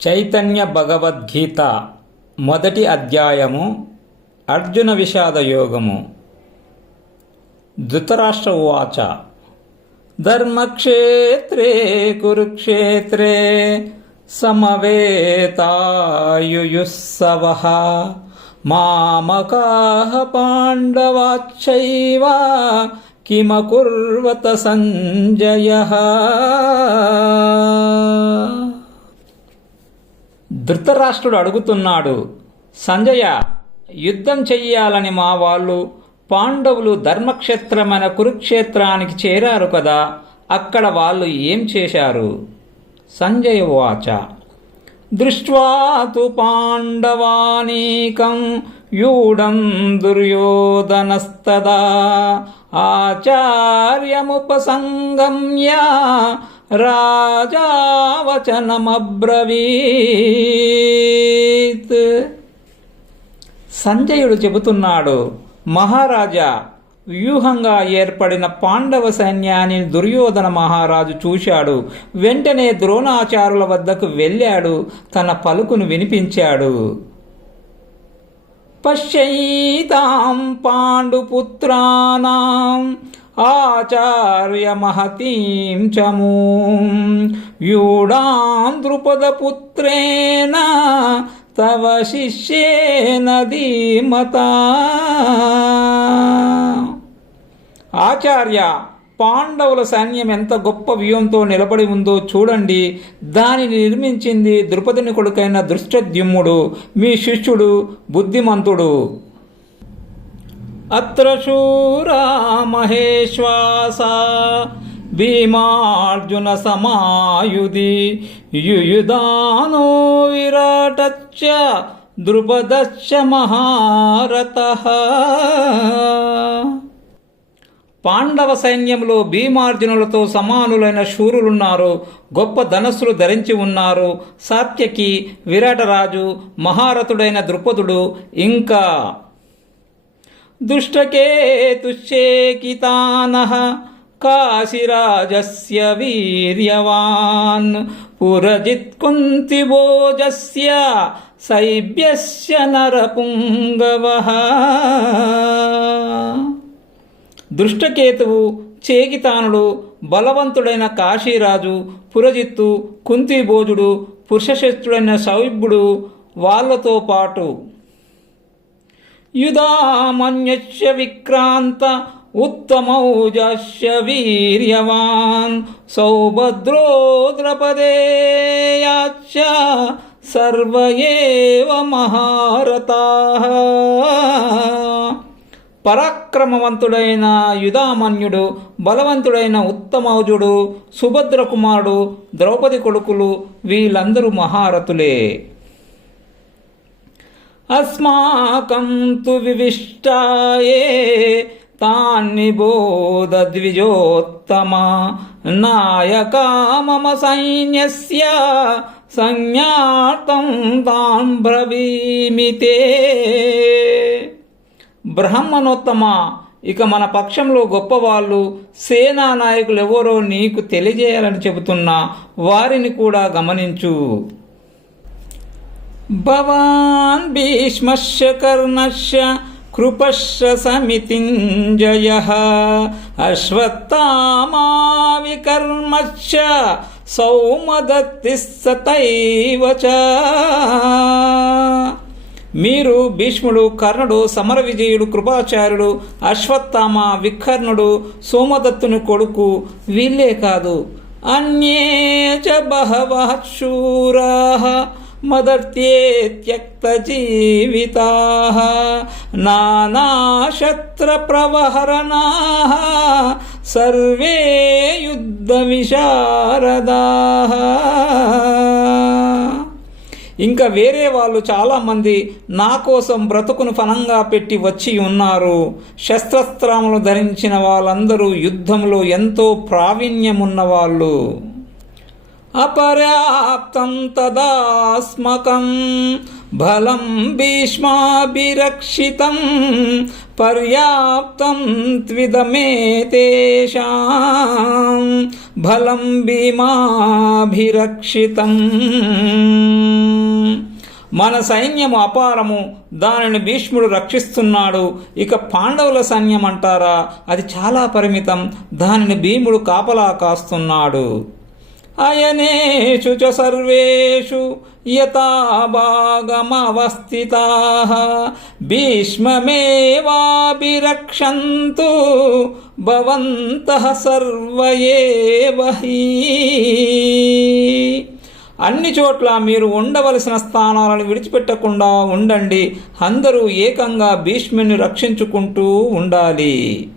చైతన్య భగవద్గీత మొదటి అధ్యాయము అర్జున విషాద యోగము. ధృతరాష్ట్ర ఉవాచ ధర్మక్షేత్రే కురుక్షేత్రే సమవేతాయుయుస్సవః మామకాః పాండవాశ్చైవ కిమకుర్వత సంజయః. ధృతరాష్ట్రుడు అడుగుతున్నాడు, సంజయ, యుద్ధం చెయ్యాలని మా వాళ్ళు పాండవులు ధర్మక్షేత్రమైన కురుక్షేత్రానికి చేరారు కదా, అక్కడ వాళ్ళు ఏం చేశారు? సంజయ ఉవాచ దృష్ట్వా తు పాండవానీకం యూఢం దుర్యోధనస్తదా ఆచార్యముపసంగమ్య రాజావచనమబ్రవీత్. సంజయుడు చెబుతున్నాడు, మహారాజా, వ్యూహంగా ఏర్పడిన పాండవ సైన్యాన్ని దుర్యోధన మహారాజు చూశాడు. వెంటనే ద్రోణాచార్యుల వద్దకు వెళ్ళాడు, తన పలుకును వినిపించాడు. పశ్యైతాం పాండుపుత్రానాం ఆచార్య మహతీం చమూం వ్యూఢాం ద్రుపదపుత్రేణ తవ శిష్యేన ధీమతా. ఆచార్య, పాండవుల సైన్యం ఎంత గొప్ప వ్యూహంతో నిలబడి ఉందో చూడండి. దానిని నిర్మించింది ద్రుపదుని కొడుకైన దృష్టద్యుమ్నుడు, మీ శిష్యుడు బుద్ధిమంతుడు. అత్ర శూరా మహేశ్వాసా భీమార్జున సమాయుధి యుయుధానో విరాటచ్చ ద్రుపదశ్చ మహారథః. పాండవ సైన్యంలో భీమార్జునులతో సమానులైన శూరులున్నారు, గొప్ప ధనస్సులు ధరించి ఉన్నారు. సాత్యకి, విరాటరాజు, మహారథుడైన ద్రుపదుడు, ఇంకా దుష్టకేతుశ్చేకితానః కాశీరాజస్య వీర్యవాన్ పురజిత్ కుంతిభోజస్య సైభ్యస్య నరపుంగవః. దృష్టకేతువు, చేకితానుడు, బలవంతుడైన కాశీరాజు, పురజిత్తు, కుంతిభోజుడు, పురుషశ్రేష్ఠుడైన సౌభ్యుడు వాళ్లతో పాటు యుధామన్యస్య విక్రాంత ఉత్తమౌజస్య వీర్యవాన్ సౌభద్రో ద్రౌపదేయాశ్చ సర్వ ఏవ మహారథాః. పరాక్రమవంతుడైన యుధామన్యుడు, బలవంతుడైన ఉత్తమౌజుడు, సుభద్ర కుమారుడు, ద్రౌపది కొడుకులు వీళ్ళందరూ మహారథులే. అస్మాకం తు వివిష్టాయే తాన్నిబోధ ద్విజోత్తమ నాయకా మమ సైన్యస్య సంజ్ఞాతం తాన్ బ్రవీమితే. బ్రహ్మణోత్తమ, ఇక మన పక్షంలో గొప్పవాళ్ళు, సేనా నాయకులు ఎవరో నీకు తెలియజేయాలని చెబుతున్నా, వారిని కూడా గమనించు. భవాన్ భీష్మస్య కర్ణస్య కృపశ్చ సమితింజయః అశ్వత్థామా వికర్మశ్చ సౌమదత్తిః సతైవ చ. మీరు భీష్ముడు, కర్ణుడు, సమర విజయుడు, కృపాచార్యుడు, అశ్వత్థామ, వికర్ణుడు, సోమదత్తుని కొడుకు వీళ్ళే కాదు, అన్యే చ బహవః శూరాః మదర్త్యే త్యక్త జీవితాః నానాశస్త్ర ప్రవహరణాః సర్వే యుద్ధ విశారదాః. ఇంకా వేరే వాళ్ళు చాలామంది నా కోసం బ్రతుకును ఫలంగా పెట్టి వచ్చి ఉన్నారు. శస్త్రస్త్రములు ధరించిన వాళ్ళందరూ యుద్ధంలో ఎంతో ప్రావీణ్యమున్నవాళ్ళు. అపర్యాప్తం తదాస్మకం బలం భీష్మాభిరక్షితం పర్యాప్తం త్విదమేతేషాం బలం భీమాభిరక్షితం. మన సైన్యము అపారము, దానిని భీష్ముడు రక్షిస్తున్నాడు. ఇక పాండవుల సైన్యం అంటారా, అది చాలా పరిమితం, దానిని భీముడు కాపలా కాస్తున్నాడు. అయనేషు చ సర్వేషు యథాభాగమవస్థితాః భీష్మమేవాభిరక్షन्तు భవంతః సర్వ ఏవ హి. అన్ని చోట్ల మీరు ఉండవలసిన స్థానాలను విడిచిపెట్టకుండా ఉండండి. అందరూ ఏకంగా భీష్ముని రక్షించుకుంటూ ఉండాలి.